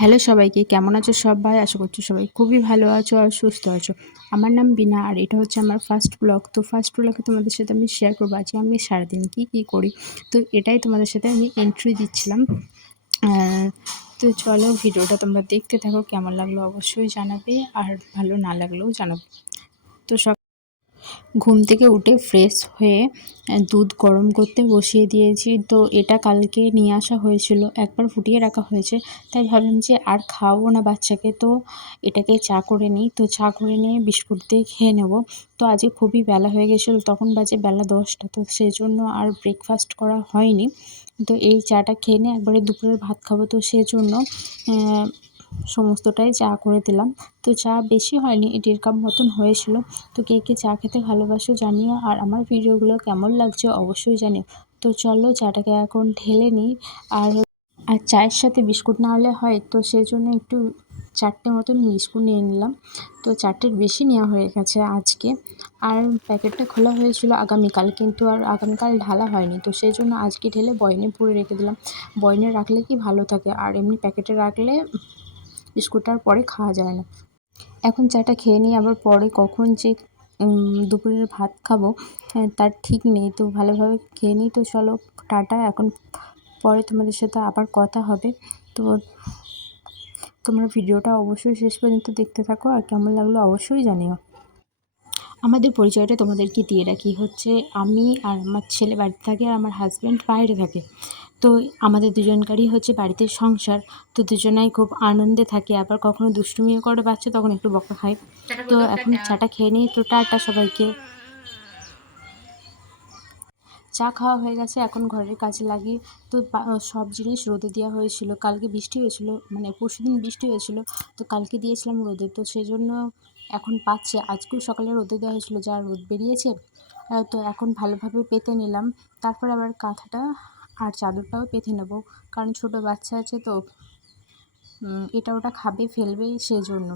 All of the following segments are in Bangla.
হ্যালো সবাইকে, কেমন আছো সবাই? আশা করছি সবাই খুবই ভালো আছো আর সুস্থ আছো। আমার নাম বিনা আর এটা হচ্ছে আমার ফার্স্ট ব্লগ। তো ফার্স্ট ব্লগে তোমাদের সাথে আমি শেয়ার করবো আজকে আমি সারাদিন কী করি। তো এটাই তোমাদের সাথে আমি এন্ট্রি দিচ্ছিলাম। তো চলো ভিডিওটা তোমরা দেখতে থাকো, কেমন লাগলো অবশ্যই জানাবে আর ভালো না লাগলেও জানাবে। তো ঘুম থেকে উঠে ফ্রেশ হয়ে দুধ গরম করতে বসিয়ে দিয়েছি। তো এটা কালকে নিয়ে আসা হয়েছিল, একবার ফুটিয়ে রাখা হয়েছে, তাই ভাবলাম যে আর খাওয়াবো না বাচ্চাকে, তো এটাকে চা করে নিই। তো চা করে নিয়ে বিস্কুট দিয়ে খেয়ে নেব। তো আজকে খুবই বেলা হয়ে গেছিলো, তখন বাজে বেলা 10টা, তো সেই জন্য আর ব্রেকফাস্ট করা হয়নি। তো এই চাটা খেয়ে নিয়ে একবারে দুপুরের ভাত খাবো, তো সেজন্য সমস্তটাই চা করে দিলাম। তো চা বেশি হয়নি, 1.5 কাপ মতন হয়েছিল। তো কে কে চা খেতে ভালোবাসো জানিও, আর আমার ভিডিওগুলো কেমন লাগছে অবশ্যই জানিও। তো চলো চাটাকে এখন ঢেলে নিই। আর চায়ের সাথে বিস্কুট না হলে হয়, তো সেই জন্য একটু 4টে মতন বিস্কুট নিয়ে নিলাম। তো 4টের বেশি নেওয়া হয়ে গেছে আজকে। আর প্যাকেটটা খোলা হয়েছিল আগামীকাল, কিন্তু আর আগামীকাল ঢালা হয়নি, তো সেই জন্য আজকে ঢেলে বয়নে পুরে রেখে দিলাম। বয়নে রাখলে কি ভালো থাকে, আর এমনি প্যাকেটে রাখলে বিস্কুটটা আর পরে খাওয়া যায় না। এখন চাটা খেয়ে নিই, আবার পরে কখন যে দুপুরের ভাত খাবো তার ঠিক নেই, তো ভালোভাবে খেয়ে নিই। তো চলো টাটা, এখন পরে তোমাদের সাথে আবার কথা হবে। তো তোমরা ভিডিওটা অবশ্যই শেষ পর্যন্ত দেখতে থাকো, আর কেমন লাগলো অবশ্যই জানিও। আমাদের পরিচয়টা তোমাদেরকে দিয়ে রাখি, হচ্ছে আমি আর আমার ছেলে বাড়িতে থাকে আর আমার হাজব্যান্ড বাইরে থাকে। তো আমাদের দুজনকারই হচ্ছে বাড়িতে সংসার। তো দুজনাই খুব আনন্দে থাকে, আবার কখনো দুষ্টুমিও করে বাচ্চা, তখন একটু বকা খায়। তো এখন চাটা খেয়ে নিই, তো টাটা সবাইকে। চা খাওয়া হয়ে গেছে, এখন ঘরের কাজে লাগি। তো সব জিনিস রোদে দেওয়া হয়েছিল, কালকে বৃষ্টি হয়েছিল, মানে পরশুদিন বৃষ্টি হয়েছিল, তো কালকে দিয়েছিলাম রোদে, তো সেই জন্য এখন পাচ্ছে। আজকেও সকালে রোদে দেওয়া হয়েছিল, যা রোদ বেরিয়েছে। তো এখন ভালোভাবে পেতে নিলাম, তারপর আবার কাঁথাটা আর চাদরটাও পেতে নেব, কারণ ছোট বাচ্চা আছে, তো এটা ওটা খাবে ফেলবে, সেজন্য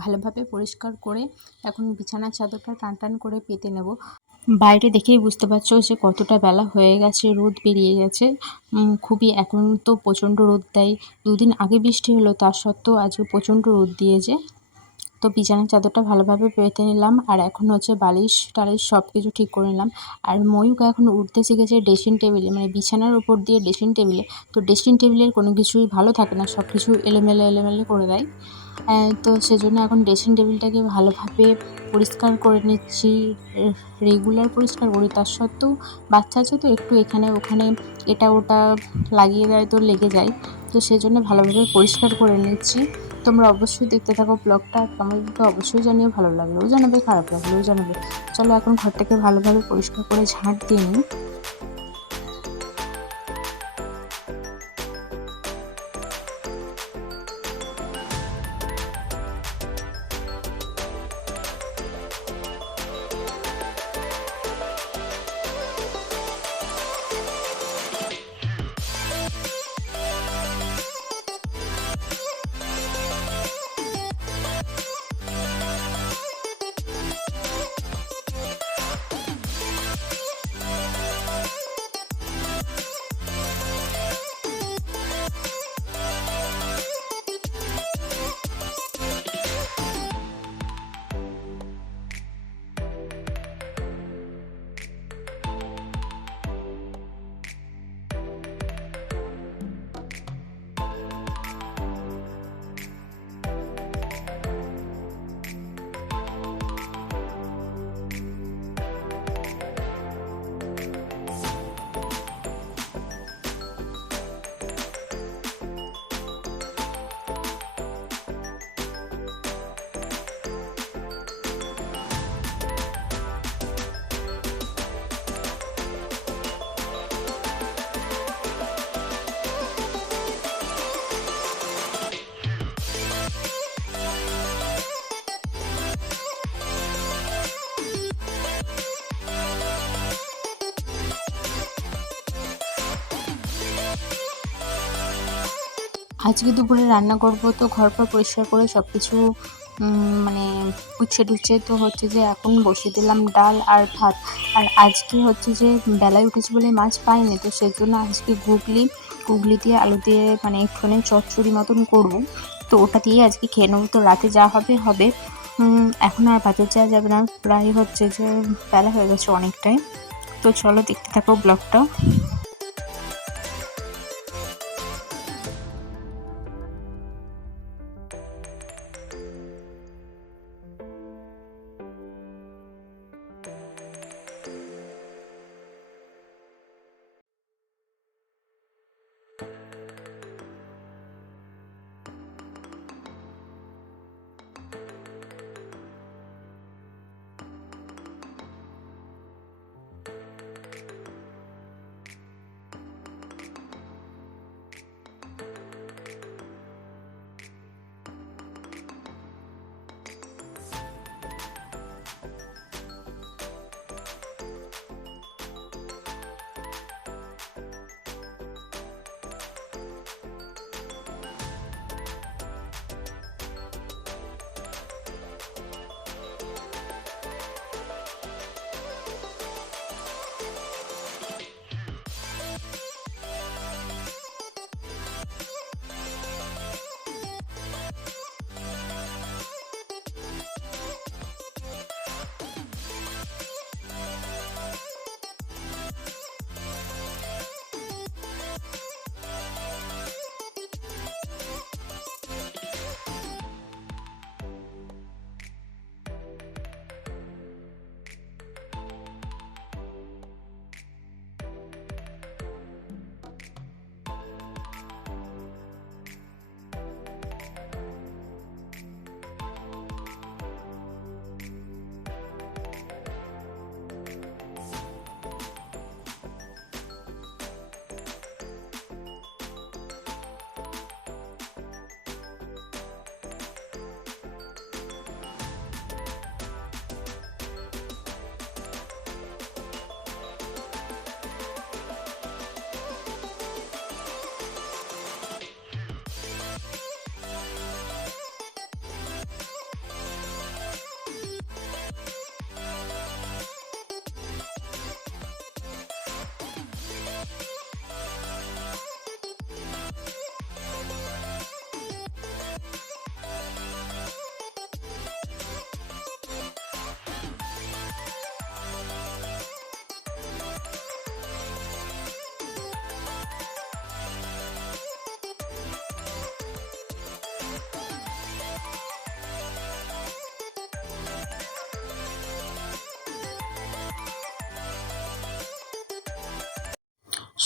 ভালোভাবে পরিষ্কার করে এখন বিছানার চাদরটা টান টান করে পেতে নেব। বাইরে দেখেই বুঝতে পারছো যে কতটা বেলা হয়ে গেছে, রোদ বেরিয়ে গেছে খুবই। এখন তো প্রচণ্ড রোদ দেয়, দুদিন আগে বৃষ্টি হলো, তার সত্ত্বেও আজকে প্রচণ্ড রোদ দিয়েছে। তো বিছানার চাদরটা ভালোভাবে পেতে নিলাম, আর এখন হচ্ছে বালিশ টালিশ সব কিছু ঠিক করে নিলাম। আর ময়ূক এখন উঠতে শিখেছে ড্রেসিং টেবিলে, মানে বিছানার উপর দিয়ে ড্রেসিং টেবিলে। তো ড্রেসিং টেবিলের কোনো কিছুই ভালো থাকে না, সব কিছু এলোমেলো করে দেয়। তো সেজন্য এখন ড্রেসিং টেবিলটাকে ভালোভাবে পরিষ্কার করে নিচ্ছি, রেগুলার পরিষ্কার করি, তার সত্ত্বেও বাচ্চা আছে, তো একটু এখানে ওখানে এটা ওটা লাগিয়ে দেয়, তো লেগে যায়। তো সেজন্য ভালোভাবে পরিষ্কার করে নিচ্ছি। তোমরা অবশ্যই দেখতে থাকো ব্লগটা, তোমাদেরকে অবশ্যই জানিও, ভালো লাগলেও জানাবে, খারাপ লাগলেও জানাবে। চলো এখন ঘরটাকে ভালোভাবে পরিষ্কার করে ঝাঁট দিয়ে নিই। আজকে দুপুরে রান্না করব, তো ঘর পরিষ্কার করে সব কিছু মানে উচ্ছে টুচ্ছে তো হচ্ছে যে এখন বসিয়ে দিলাম ডাল আর ভাত। আর আজকে হচ্ছে যে বেলায় উঠেছি বলে মাছ পাইনি, তো সেজন্য আজকে ঘুগলি দিয়ে আলু দিয়ে মানে একটুখানি চচ্চড়ি মতন করবো। তো ওটা দিয়ে আজকে খেয়ে নেবো, তো রাতে যা হবে হবে। এখন আর বাজার যাওয়া যাবে না, প্রায় হচ্ছে যে বেলা হয়ে গেছে অনেকটাই। তো চলো দেখতে থাকো ব্লগটা।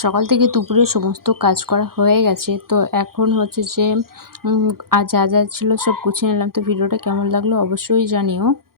সকাল থেকে দুপুরে সমস্ত কাজ করা হয়ে গেছে, তো এখন হচ্ছে যে আর যা যা ছিল সব গুছিয়ে নিলাম। তো ভিডিওটা কেমন লাগলো অবশ্যই জানিও।